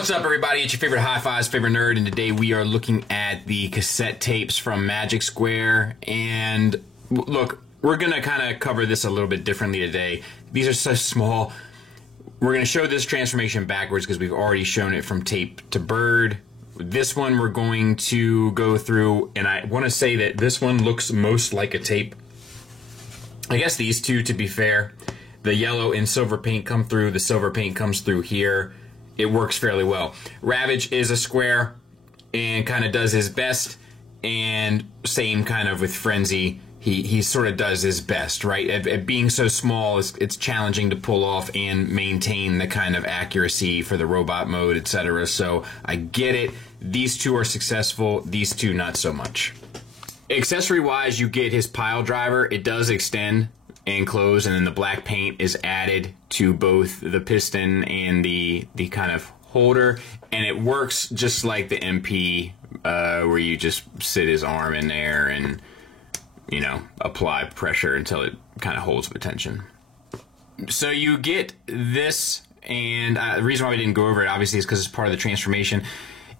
What's up, everybody? It's your favorite hi-fi's favorite nerd, and today we are looking at the cassette tapes from Magic Square. And look, we're going to kind of cover this a little bit differently today. These are so small. We're going to show this transformation backwards because we've already shown it from tape to bird. This one we're going to go through, and I want to say that this one looks most like a tape. I guess these two, to be fair, the yellow and silver paint come through. The silver paint comes through here. It works fairly well. Ravage is a square and kind of does his best, and same kind of with Frenzy. He sort of does his best, right? At being so small, it's challenging to pull off and maintain the kind of accuracy for the robot mode, etc. So I get it. These two are successful. These two not so much. Accessory-wise, you get his pile driver. It does extend and close, and then the black paint is added to both the piston and the kind of holder, and it works just like the MP, where you just sit his arm in there and, you know, apply pressure until it kind of holds the tension. So you get this, and the reason why we didn't go over it obviously is because it's part of the transformation.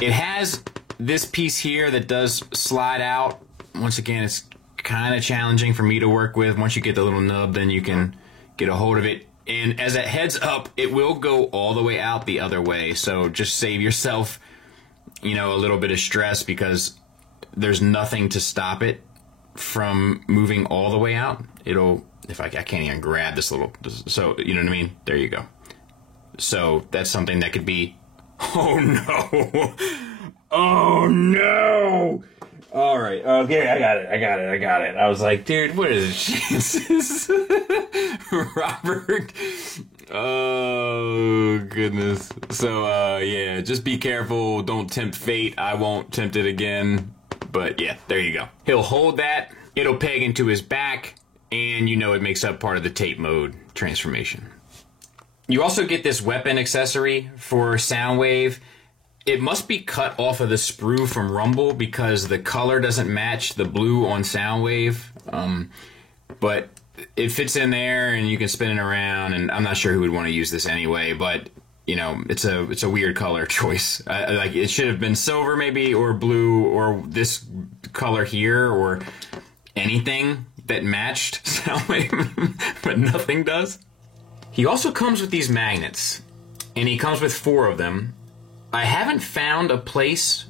It has this piece here that does slide out. Once again, it's kind of challenging for me to work with. Once you get the little nub, then you can get a hold of it. And as it heads up, it will go all the way out the other way. So just save yourself, you know, a little bit of stress, because there's nothing to stop it from moving all the way out. It'll, if I can't even grab this little, so you know what I mean? There you go. So that's something that could be, oh no, oh no. All right, okay, I got it. I was like, dude, what are the chances? Robert. Oh, goodness. So, yeah, just be careful. Don't tempt fate. I won't tempt it again. But, yeah, there you go. He'll hold that. It'll peg into his back. And, you know, it makes up part of the tape mode transformation. You also get this weapon accessory for Soundwave. It must be cut off of the sprue from Rumble because the color doesn't match the blue on Soundwave. But it fits in there and you can spin it around, and I'm not sure who would want to use this anyway, but you know, it's a weird color choice. Like, it should have been silver maybe, or blue, or this color here, or anything that matched Soundwave, but nothing does. He also comes with these magnets, and he comes with 4 of them. I haven't found a place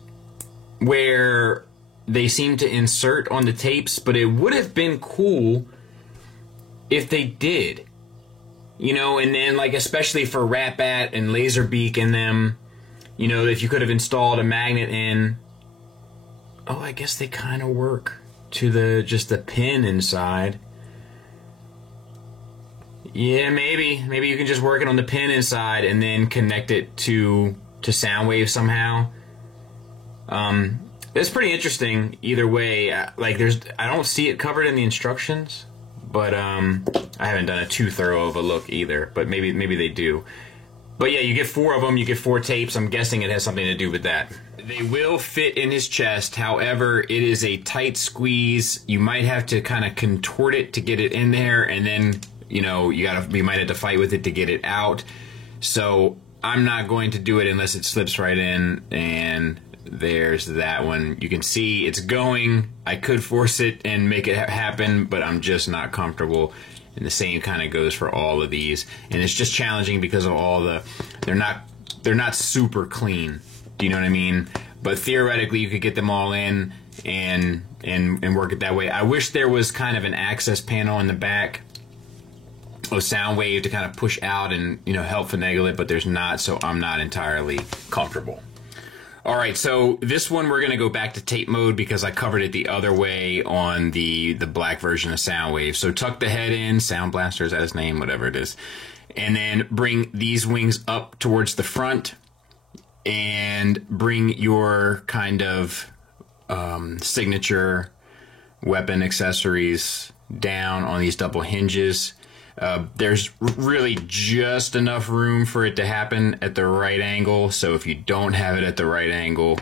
where they seem to insert on the tapes, but it would have been cool if they did. You know, and then, like, especially for Ratbat and Laserbeak in them, you know, if you could have installed a magnet in. Oh, I guess they kind of work to just the pin inside. Yeah, maybe you can just work it on the pin inside and then connect it to Soundwave somehow. It's pretty interesting either way. Like, I don't see it covered in the instructions, but I haven't done a too thorough of a look either, but maybe they do. But yeah, you get 4 of them, you get 4 tapes. I'm guessing it has something to do with that. They will fit in his chest. However, it is a tight squeeze. You might have to kind of contort it to get it in there, and then, you know, you might have to fight with it to get it out. So I'm not going to do it unless it slips right in, and there's that one. You can see it's going. I could force it and make it happen, but I'm just not comfortable. And the same kind of goes for all of these. And it's just challenging because of all they're not super clean. Do you know what I mean? But theoretically, you could get them all in and work it that way. I wish there was kind of an access panel in the back of Soundwave to kind of push out and, you know, help finagle it, but there's not, so I'm not entirely comfortable. Alright, so this one we're going to go back to tape mode because I covered it the other way on the black version of Soundwave. So tuck the head in, Sound Blaster, is that his name? Whatever it is. And then bring these wings up towards the front and bring your kind of signature weapon accessories down on these double hinges. There's really just enough room for it to happen at the right angle, so if you don't have it at the right angle,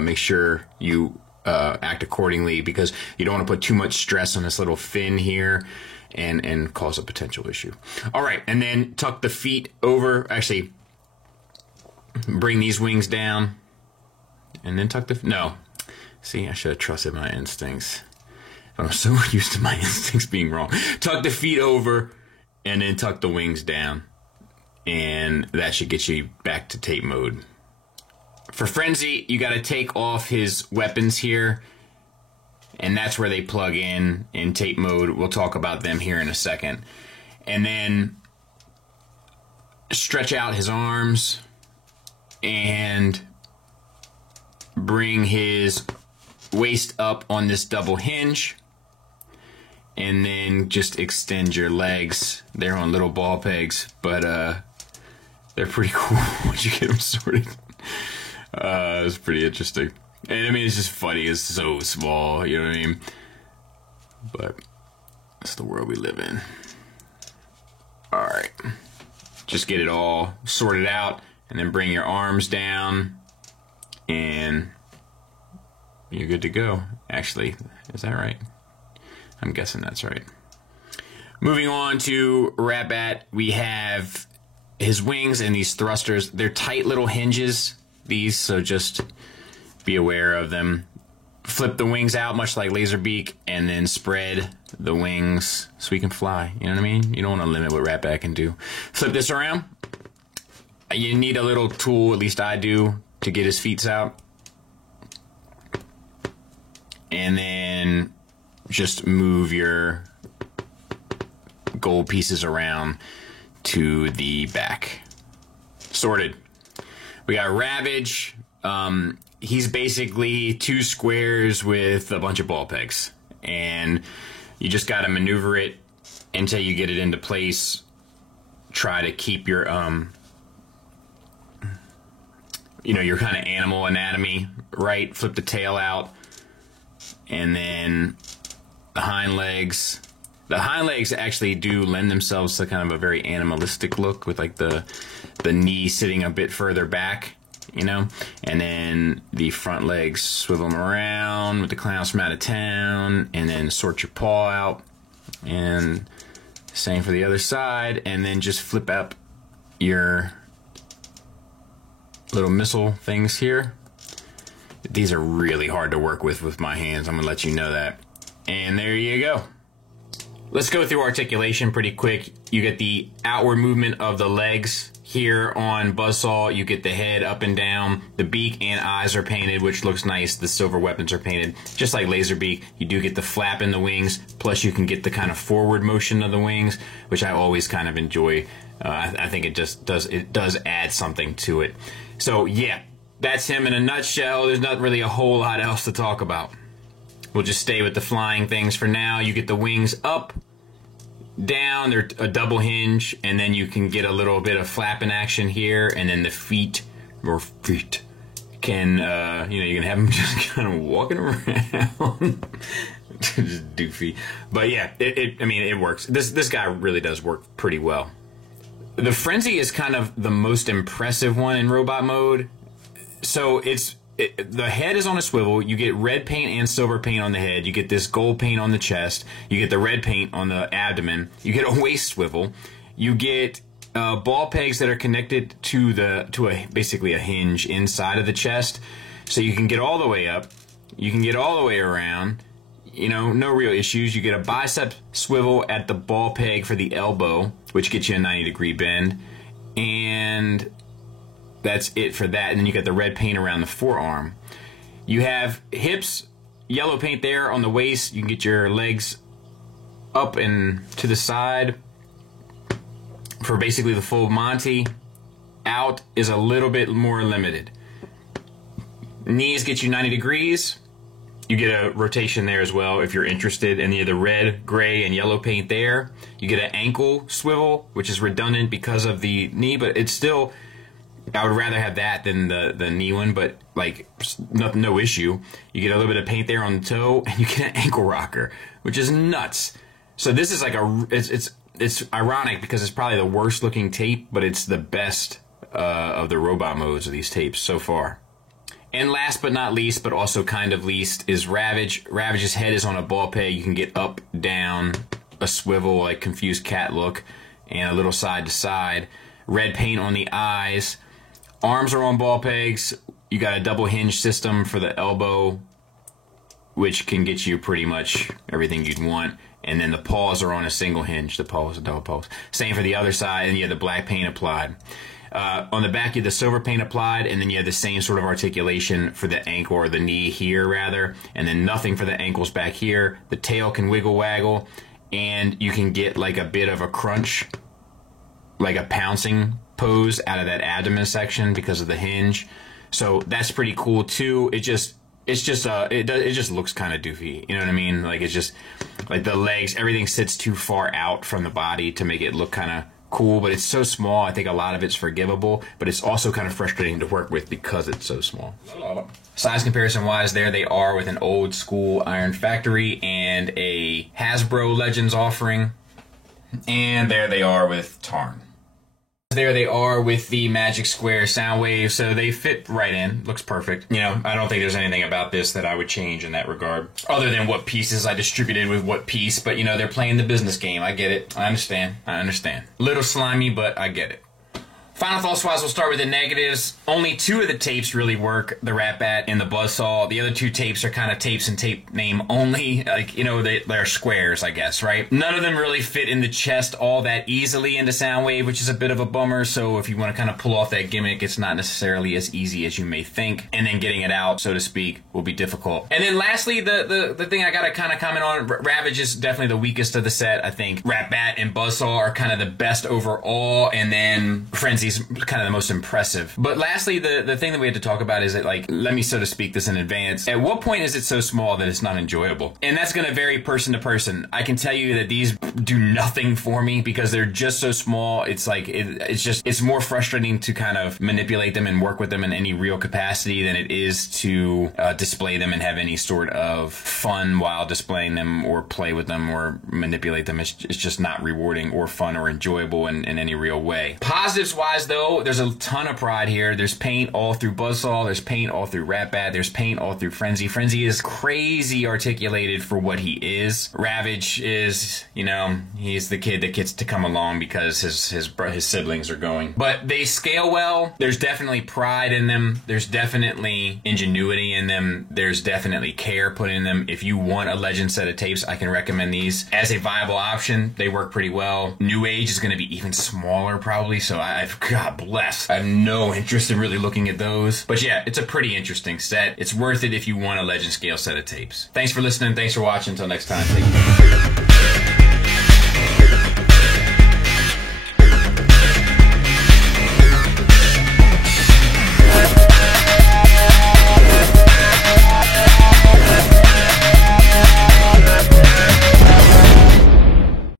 make sure you act accordingly, because you don't want to put too much stress on this little fin here and cause a potential issue. All right, and then tuck the feet over. Actually, bring these wings down, and then tuck the... No. See, I should have trusted my instincts. I'm so used to my instincts being wrong. Tuck the feet over, and then tuck the wings down. And that should get you back to tape mode. For Frenzy, you got to take off his weapons here. And that's where they plug in tape mode. We'll talk about them here in a second. And then stretch out his arms and bring his waist up on this double hinge. And then just extend your legs. They're on little ball pegs, but they're pretty cool once you get them sorted. It's pretty interesting. And I mean, it's just funny. It's so small, you know what I mean? But that's the world we live in. Alright. Just get it all sorted out, and then bring your arms down, and you're good to go. Actually, is that right? I'm guessing that's right. Moving on to Ratbat, we have his wings and these thrusters. They're tight little hinges, these, so just be aware of them. Flip the wings out, much like Laserbeak, and then spread the wings so he can fly. You know what I mean? You don't want to limit what Ratbat can do. Flip this around. You need a little tool, at least I do, to get his feet out. And then just move your gold pieces around to the back. Sorted. We got Ravage. He's basically 2 squares with a bunch of ball pegs. And you just got to maneuver it until you get it into place. Try to keep your, your kind of animal anatomy right. Flip the tail out. And then the hind legs. The hind legs actually do lend themselves to kind of a very animalistic look with like the knee sitting a bit further back, you know? And then the front legs, swivel them around with the clowns from out of town, and then sort your paw out. And same for the other side. And then just flip up your little missile things here. These are really hard to work with my hands. I'm gonna let you know that. And there you go. Let's go through articulation pretty quick. You get the outward movement of the legs here on Buzzsaw. You get the head up and down. The beak and eyes are painted, which looks nice. The silver weapons are painted. Just like Laserbeak, you do get the flap in the wings. Plus you can get the kind of forward motion of the wings, which I always kind of enjoy. I think it just does add something to it. So yeah, that's him in a nutshell. There's not really a whole lot else to talk about. We'll just stay with the flying things for now. You get the wings up, down, they're a double hinge, and then you can get a little bit of flapping action here, and then the feet can, you can have them just kind of walking around. Just doofy. But yeah, it works. This guy really does work pretty well. The Frenzy is kind of the most impressive one in robot mode. So the head is on a swivel. You get red paint and silver paint on the head. You get this gold paint on the chest. You get the red paint on the abdomen. You get a waist swivel. You get ball pegs that are connected to basically a hinge inside of the chest, so you can get all the way up. You can get all the way around. No real issues. You get a bicep swivel at the ball peg for the elbow, which gets you a 90-degree bend, and that's it for that. And then you got the red paint around the forearm. You have hips, yellow paint there on the waist. You can get your legs up and to the side for basically the full Monty. Out is a little bit more limited. Knees get you 90 degrees. You get a rotation there as well if you're interested in the red, gray, and yellow paint there. You get an ankle swivel, which is redundant because of the knee, but it's still... I would rather have that than the knee one, but like no issue. You get a little bit of paint there on the toe, and you get an ankle rocker, which is nuts. So this is like it's ironic because it's probably the worst looking tape, but it's the best of the robot modes of these tapes so far. And last but not least, but also kind of least, is Ravage. Ravage's head is on a ball peg. You can get up, down, a swivel, like Confused Cat look, and a little side to side. Red paint on the eyes. Arms are on ball pegs. You got a double hinge system for the elbow, which can get you pretty much everything you'd want. And then the paws are on a single hinge. The paws are double paws. Same for the other side, and you have the black paint applied. On the back, you have the silver paint applied, and then you have the same sort of articulation for the ankle, or the knee here, rather. And then nothing for the ankles back here. The tail can wiggle waggle, and you can get like a bit of a crunch, like a pouncing pose out of that abdomen section because of the hinge. So that's pretty cool too. It just looks kind of doofy. You know what I mean? Like, it's just like the legs, everything sits too far out from the body to make it look kind of cool, but it's so small. I think a lot of it's forgivable, but it's also kind of frustrating to work with because it's so small. Size comparison wise, there they are with an old school Iron Factory and a Hasbro Legends offering, and there they are with Tarn. There they are with the Magic Square Soundwave, so they fit right in. Looks perfect. You know, I don't think there's anything about this that I would change in that regard, other than what pieces I distributed with what piece, but you know, they're playing the business game. I get it. I understand. Little slimy, but I get it. Final thoughts wise, we'll start with the negatives. Only 2 of the tapes really work, the Rat Bat and the Buzzsaw. The other 2 tapes are kind of tapes and tape name only. Like, you know, they're squares, I guess, right? None of them really fit in the chest all that easily into Soundwave, which is a bit of a bummer. So if you want to kind of pull off that gimmick, it's not necessarily as easy as you may think. And then getting it out, so to speak, will be difficult. And then lastly, the thing I got to kind of comment on, Ravage is definitely the weakest of the set. I think Rat Bat and Buzzsaw are kind of the best overall, and then Frenzy kind of the most impressive. But lastly, the thing that we had to talk about is that, like, let me, so to speak, this in advance. At what point is it so small that it's not enjoyable? And that's going to vary person to person. I can tell you that these do nothing for me because they're just so small. It's like, it's more frustrating to kind of manipulate them and work with them in any real capacity than it is to display them and have any sort of fun while displaying them, or play with them or manipulate them. It's just not rewarding or fun or enjoyable in any real way. Positives wise, though, there's a ton of pride here. There's paint all through Buzzsaw. There's paint all through Rat Bat. There's paint all through Frenzy. Frenzy is crazy articulated for what he is. Ravage is, you know, he's the kid that gets to come along because his siblings are going. But they scale well. There's definitely pride in them. There's definitely ingenuity in them. There's definitely care put in them. If you want a Legend set of tapes, I can recommend these as a viable option. They work pretty well. New Age is going to be even smaller probably, so God bless, I have no interest in really looking at those. But yeah, it's a pretty interesting set. It's worth it if you want a Legend scale set of tapes. Thanks for listening. Thanks for watching. Until next time, take care.